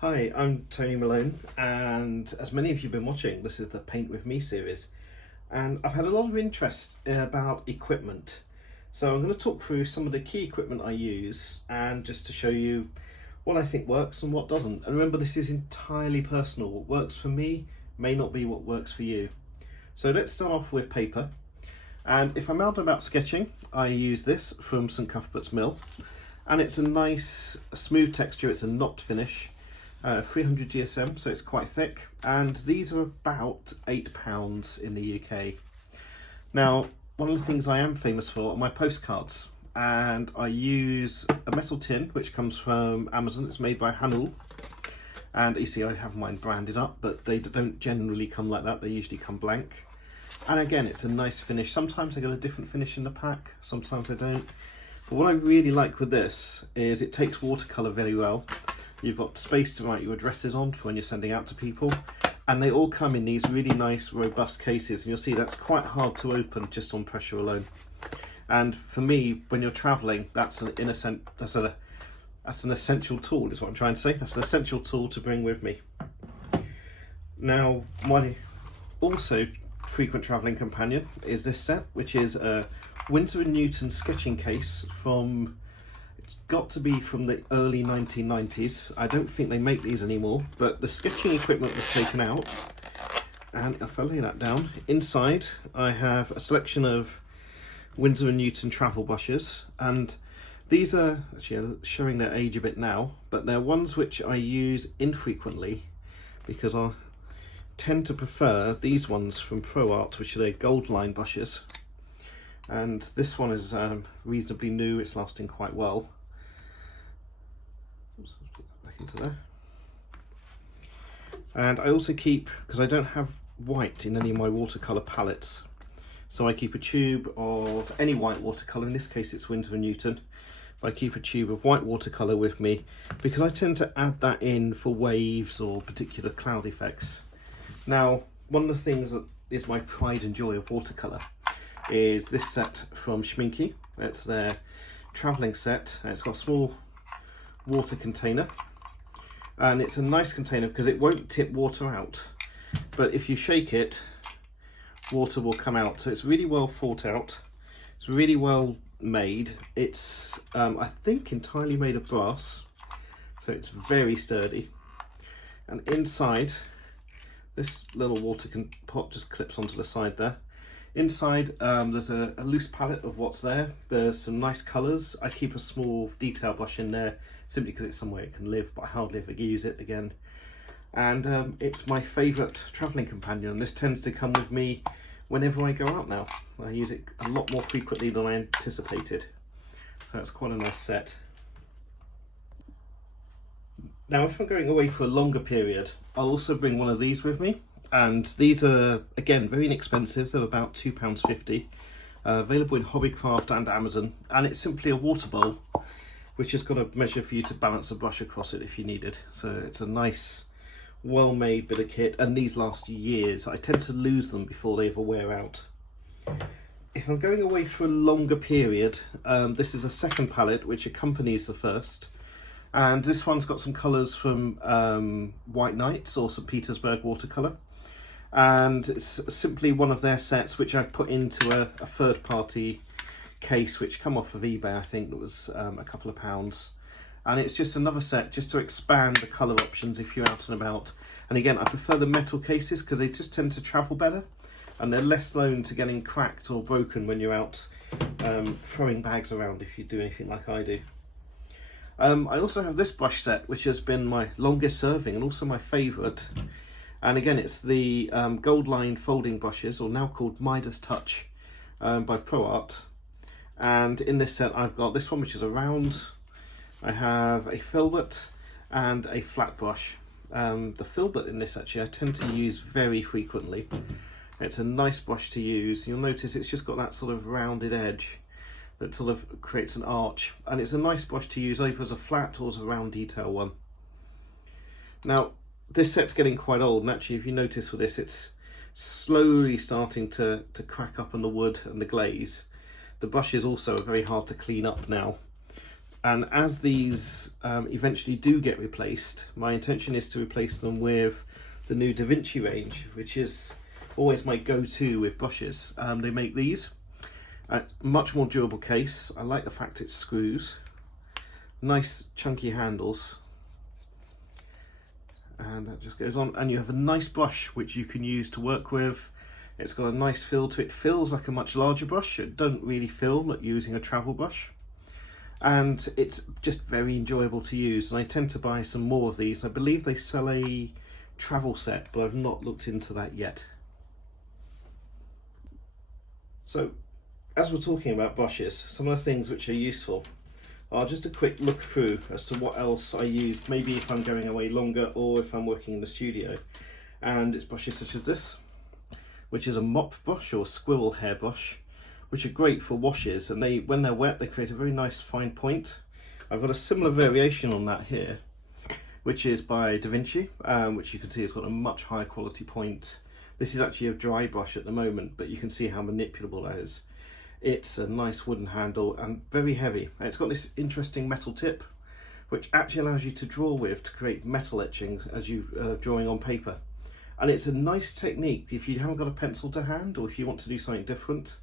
Hi, I'm Tony Malone, and as many of you have been watching, this is the Paint With Me series, and I've had a lot of interest about equipment. So I'm going to talk through some of the key equipment I use and just to show you what I think works and what doesn't. And remember, this is entirely personal. What works for me may not be what works for you. So let's start off with paper. And if I'm out and about sketching, I use this from St Cuthberts Mill, and it's a nice smooth texture. It's a knocked finish. 300 GSM, so it's quite thick, and these are about £8 in the UK. Now, one of the things I am famous for are my postcards, and I use a metal tin which comes from Amazon. It's made by Hanul, and you see I have mine branded up, but they don't generally come like that. They usually come blank, and again, it's a nice finish. Sometimes I get a different finish in the pack, sometimes I don't, but what I really like with this is it takes watercolour very well. You've got space to write your addresses on when you're sending out to people, and they all come in these really nice robust cases, and you'll see that's quite hard to open just on pressure alone. And for me, when you're traveling, that's an essential tool, is what I'm trying to say. That's an essential tool to bring with me. Now, my also frequent traveling companion is this set, which is a Winsor & Newton sketching case from, it's got to be from the early 1990s. I don't think they make these anymore, but the sketching equipment was taken out. And if I lay that down, inside I have a selection of Winsor & Newton travel brushes, and these are actually showing their age a bit now, but they're ones which I use infrequently because I tend to prefer these ones from Pro Art, which are their gold line brushes. And this one is reasonably new, it's lasting quite well. Oops, put that back into there. And I also keep, because I don't have white in any of my watercolour palettes, so I keep a tube of any white watercolour. In this case it's Winsor & Newton. I keep a tube of white watercolour with me because I tend to add that in for waves or particular cloud effects. Now, one of the things that is my pride and joy of watercolour is this set from Schmincke. It's their travelling set, and it's got a small water container, and it's a nice container because it won't tip water out, but if you shake it, water will come out. So it's really well thought out, it's really well made. It's I think entirely made of brass, so it's very sturdy. And inside, this little water pot just clips onto the side there. Inside there's a loose palette of what's there. There's some nice colours. I keep a small detail brush in there simply because it's somewhere it can live, but I hardly ever use it again. And it's my favourite travelling companion. This tends to come with me whenever I go out now. I use it a lot more frequently than I anticipated. So it's quite a nice set. Now, if I'm going away for a longer period, I'll also bring one of these with me. And these are, again, very inexpensive. They're about £2.50. Available in Hobbycraft and Amazon. And it's simply a water bowl, which has got a measure for you to balance a brush across it if you need it. So it's a nice, well-made bit of kit. And these last years. I tend to lose them before they ever wear out. If I'm going away for a longer period, this is a second palette which accompanies the first. And this one's got some colours from White Nights or St Petersburg watercolour. And it's simply one of their sets which I've put into a third-party case which come off of eBay. I think it was a couple of pounds, and it's just another set just to expand the colour options if you're out and about. And again, I prefer the metal cases because they just tend to travel better, and they're less prone to getting cracked or broken when you're out throwing bags around, if you do anything like I do. I also have this brush set, which has been my longest serving and also my favourite. And again, it's the gold line folding brushes, or now called Midas Touch by Pro Art. And in this set, I've got this one, which is a round. I have a filbert and a flat brush. The filbert in this, actually, I tend to use very frequently. It's a nice brush to use. You'll notice it's just got that sort of rounded edge that sort of creates an arch. And it's a nice brush to use either as a flat or as a round detail one. Now, this set's getting quite old, and actually if you notice with this, it's slowly starting to crack up on the wood and the glaze. The brushes also are very hard to clean up now. And as these eventually do get replaced, my intention is to replace them with the new Vinci range, which is always my go-to with brushes. They make these much more durable case. I like the fact it screws, nice chunky handles, and that just goes on, and you have a nice brush which you can use to work with. It's got a nice feel to it. It feels like a much larger brush. It doesn't really feel like using a travel brush, and it's just very enjoyable to use. And I tend to buy some more of these. I believe they sell a travel set, but I've not looked into that yet. So as we're talking about brushes, some of the things which are useful are just a quick look through as to what else I use, maybe if I'm going away longer or if I'm working in the studio. And it's brushes such as this, which is a mop brush or squirrel hair brush, which are great for washes, and when they're wet they create a very nice fine point. I've got a similar variation on that here, which is by Vinci, which you can see has got a much higher quality point. This is actually a dry brush at the moment, but you can see how manipulable that is. It's a nice wooden handle and very heavy. And it's got this interesting metal tip, which actually allows you to draw with to create metal etchings as you drawing on paper. And it's a nice technique if you haven't got a pencil to hand, or if you want to do something different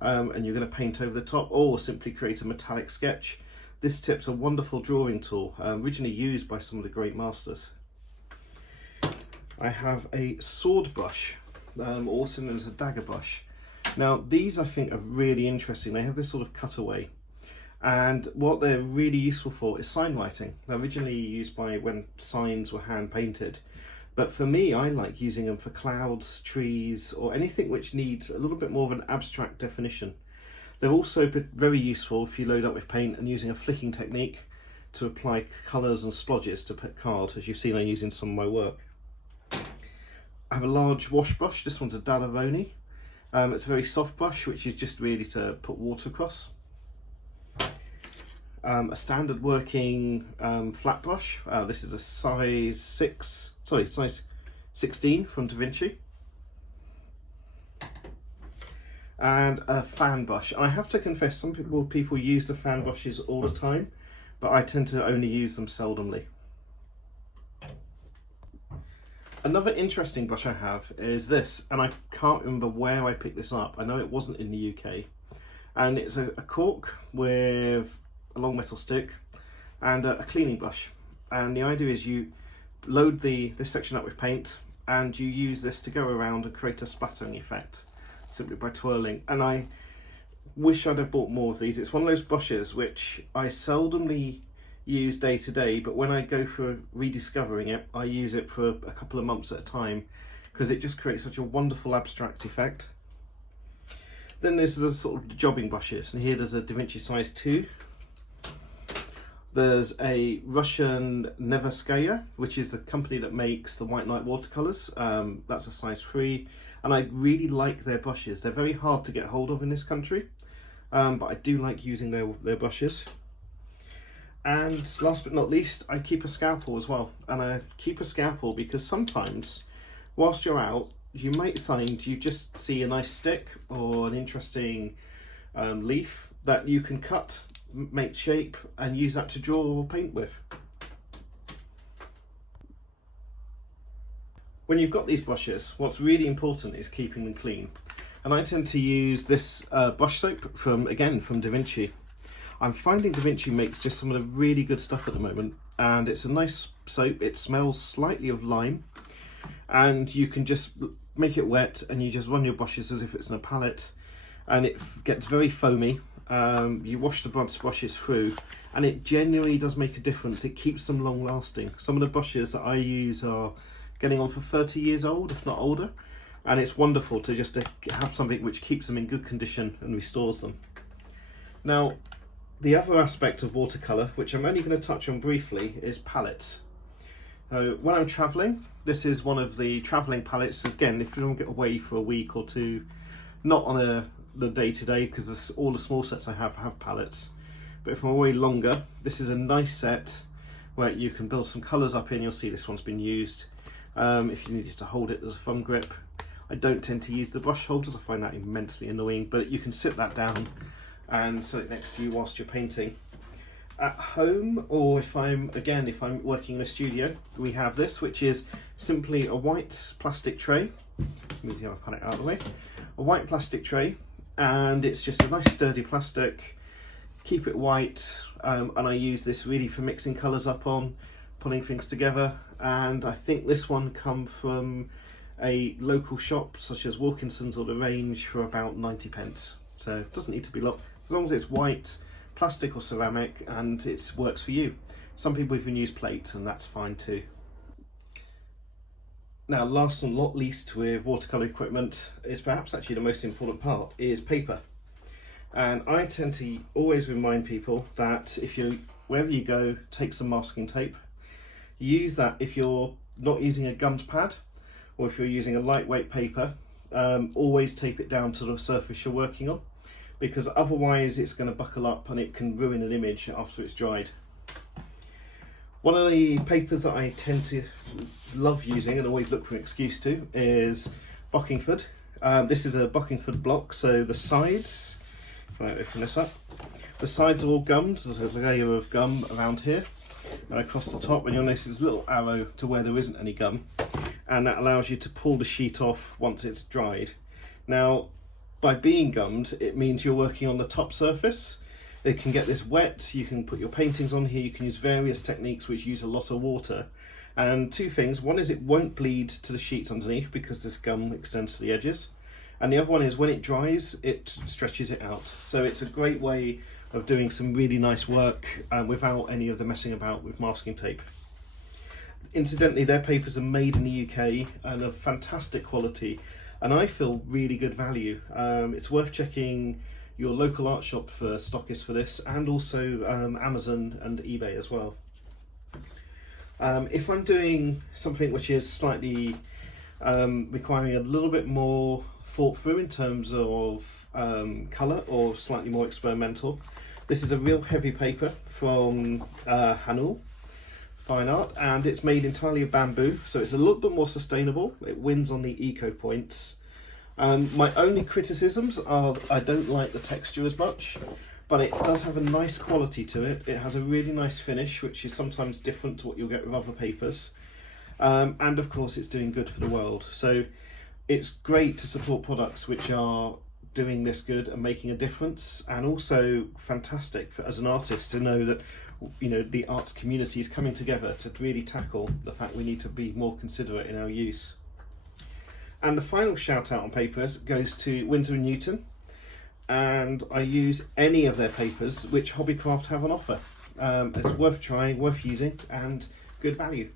and you're going to paint over the top or simply create a metallic sketch. This tip's a wonderful drawing tool, originally used by some of the great masters. I have a sword brush, also known as a dagger brush. Now these I think are really interesting. They have this sort of cutaway, and what they're really useful for is sign writing. They're originally used by when signs were hand painted, but for me I like using them for clouds, trees, or anything which needs a little bit more of an abstract definition. They're also very useful if you load up with paint and using a flicking technique to apply colours and splodges to card, as you've seen I use in some of my work. I have a large wash brush. This one's a Dalaroni. It's a very soft brush, which is just really to put water across. A standard working flat brush. This is a size 16 from Vinci. And a fan brush. I have to confess, some people use the fan brushes all the time, but I tend to only use them seldomly. Another interesting brush I have is this, and I can't remember where I picked this up. I know it wasn't in the UK. And it's a cork with a long metal stick and a cleaning brush. And the idea is you load this section up with paint, and you use this to go around and create a splattering effect simply by twirling. And I wish I'd have bought more of these. It's one of those brushes which I seldomly use day to day, but when I go for rediscovering it, I use it for a couple of months at a time because it just creates such a wonderful abstract effect. Then there's the sort of jobbing brushes, and here there's a Vinci size 2. There's a Russian Neverskaya, which is the company that makes the White Knight watercolors. That's a size 3, and I really like their brushes. They're very hard to get hold of in this country, but I do like using their brushes. And last but not least, I keep a scalpel as well. And I keep a scalpel because sometimes whilst you're out, you might find you just see a nice stick or an interesting leaf that you can cut, make shape, and use that to draw or paint with. When you've got these brushes, what's really important is keeping them clean. And I tend to use this brush soap from Vinci. I'm finding Vinci makes just some of the really good stuff at the moment, and it's a nice soap. It smells slightly of lime, and you can just make it wet and you just run your brushes as if it's in a palette, and it gets very foamy. You wash the brushes through, and it genuinely does make a difference. It keeps them long lasting. Some of the brushes that I use are getting on for 30 years old, if not older, and it's wonderful to just have something which keeps them in good condition and restores them. Now, the other aspect of watercolour, which I'm only going to touch on briefly, is palettes. When I'm travelling, this is one of the travelling palettes. Again, if you don't get away for a week or two, not on the day-to-day, because all the small sets I have palettes. But if I'm away longer, this is a nice set where you can build some colours up in. You'll see this one's been used. If you needed to hold it, there's a thumb grip. I don't tend to use the brush holders. I find that immensely annoying, but you can sit that down and set it next to you whilst you're painting. At home, or if I'm working in a studio, we have this, which is simply a white plastic tray. Move the other palette out of the way. A white plastic tray, and it's just a nice sturdy plastic. Keep it white, and I use this really for mixing colours up on, pulling things together. And I think this one come from a local shop such as Wilkinson's or The Range for about 90p. So it doesn't need to be locked, as long as it's white, plastic or ceramic, and it works for you. Some people even use plate, and that's fine too. Now, last and not least with watercolour equipment, is perhaps actually the most important part, is paper. And I tend to always remind people that wherever you go, take some masking tape. Use that if you're not using a gummed pad, or if you're using a lightweight paper. Always tape it down to the surface you're working on, because otherwise it's going to buckle up and it can ruin an image after it's dried. One of the papers that I tend to love using and always look for an excuse to is Bockingford. This is a Bockingford block, so the sides, if I open this up, the sides are all gummed. There's a layer of gum around here, and across the top, and you'll notice there's a little arrow to where there isn't any gum, and that allows you to pull the sheet off once it's dried. Now, by being gummed, it means you're working on the top surface. It can get this wet, you can put your paintings on here, you can use various techniques which use a lot of water. And two things: one is it won't bleed to the sheets underneath because this gum extends to the edges, and the other one is when it dries, it stretches it out. So it's a great way of doing some really nice work without any of the messing about with masking tape. Incidentally, their papers are made in the UK and of fantastic quality, and I feel really good value. It's worth checking your local art shop for stockists for this, and also Amazon and eBay as well. If I'm doing something which is slightly requiring a little bit more thought through in terms of colour, or slightly more experimental, this is a real heavy paper from Hanul Fine Art, and it's made entirely of bamboo, so it's a little bit more sustainable. It wins on the eco points. My only criticisms are I don't like the texture as much, but it does have a nice quality to it. It has a really nice finish, which is sometimes different to what you'll get with other papers. And of course, it's doing good for the world. So it's great to support products which are doing this good and making a difference, and also fantastic as an artist to know that, you know, the arts community is coming together to really tackle the fact we need to be more considerate in our use. And the final shout out on papers goes to Winsor & Newton, and I use any of their papers which Hobbycraft have on offer. It's worth trying, worth using, and good value.